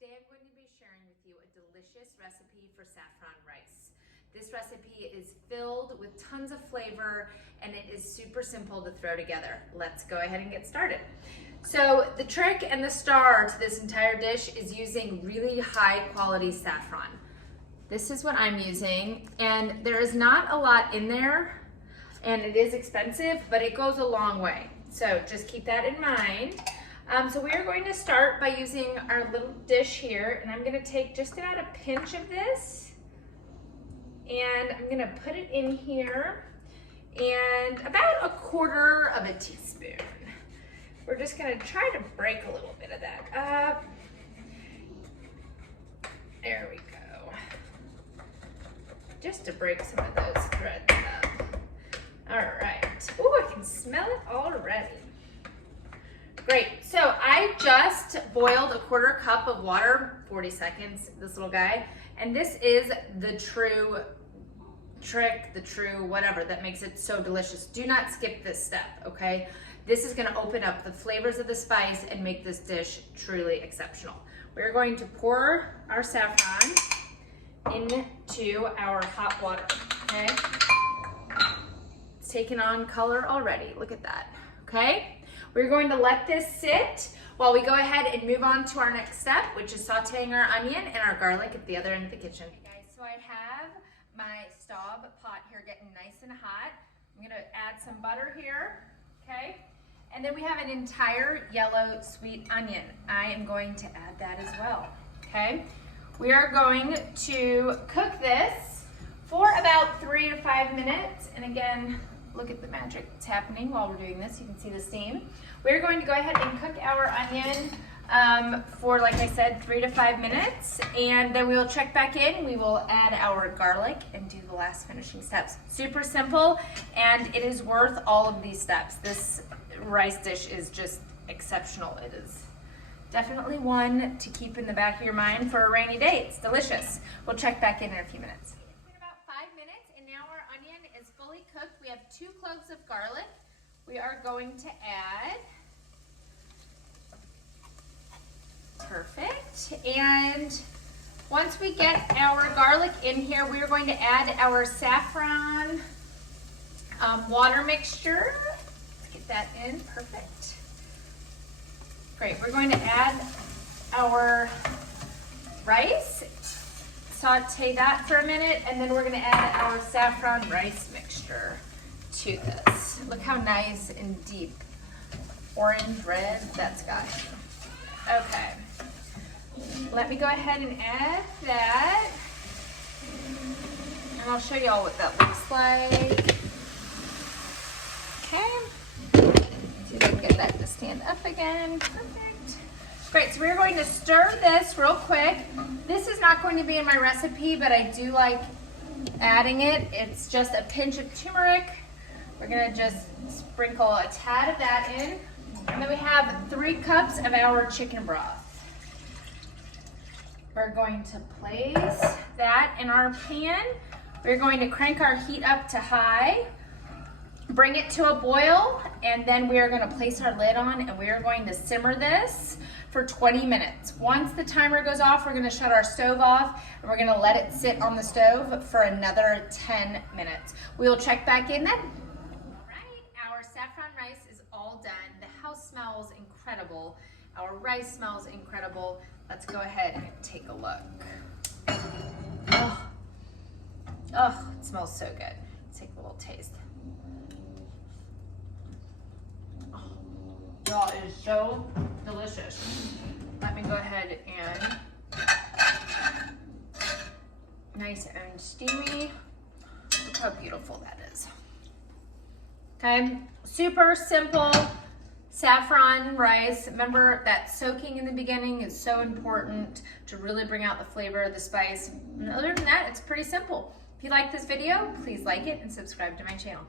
Today I'm going to be sharing with you a delicious recipe for saffron rice. This recipe is filled with tons of flavor and it is super simple to throw together. Let's go ahead and get started. So the trick and the star to this entire dish is using really high quality saffron. This is what I'm using, and there is not a lot in there and it is expensive, but it goes a long way. So just keep that in mind. So we are going to start by using our little dish here, and I'm going to take just about a pinch of this and I'm going to put it in here, and about 1/4 of a teaspoon. We're just going to try to break a little bit of that up. There we go. Just to break some of those threads up. All right. Ooh, I can smell it already. Great. So I just boiled 1/4 cup of water, 40 seconds, this little guy. And this is the true trick, the true whatever that makes it so delicious. Do not skip this step, okay? This is going to open up the flavors of the spice and make this dish truly exceptional. We're going to pour our saffron into our hot water, okay? It's taken on color already. Look at that, okay? We're going to let this sit while we go ahead and move on to our next step, which is sauteing our onion and our garlic at the other end of the kitchen. Okay, guys, so I have my Staub pot here getting nice and hot. I'm gonna add some butter here, okay? And then we have an entire yellow sweet onion. I am going to add that as well, okay? We are going to cook this for about 3 to 5 minutes. And again, look at the magic that's happening while we're doing this. You can see the steam. We're going to go ahead and cook our onion for, like I said, 3 to 5 minutes. And then we will check back in. We will add our garlic and do the last finishing steps. Super simple, and it is worth all of these steps. This rice dish is just exceptional. It is definitely one to keep in the back of your mind for a rainy day. It's delicious. We'll check back in a few minutes. It's been about 5 minutes, and now our onion is fully cooked. We have 2 cloves of garlic. We are going to add. Perfect. And once we get our garlic in here, we are going to add our saffron water mixture. Let's get that in. Perfect. Great. We're going to add our rice, saute that for a minute, and then we're going to add our saffron rice mixture to this. Look how nice and deep orange red that's got. Okay. Let me go ahead and add that, and I'll show you all what that looks like. Okay. See if I can get that to stand up again. Perfect. Great, so we're going to stir this real quick. This is not going to be in my recipe, but I do like adding it. It's just a pinch of turmeric. We're gonna just sprinkle a tad of that in. And then we have 3 cups of our chicken broth. We're going to place that in our pan. We're going to crank our heat up to high, bring it to a boil, and then we are going to place our lid on, and we are going to simmer this for 20 minutes. Once the timer goes off, we're going to shut our stove off, and we're going to let it sit on the stove for another 10 minutes. We will check back in then. All right, our saffron rice is all done. The house smells incredible. Our rice smells incredible. Let's go ahead and take a look. Oh, it smells so good. Let's take a little taste. Y'all, it is so delicious. Let me go ahead and nice and steamy. Look how beautiful that is. Okay, super simple saffron rice. Remember that soaking in the beginning is so important to really bring out the flavor of the spice. And other than that, it's pretty simple. If you like this video, please like it and subscribe to my channel.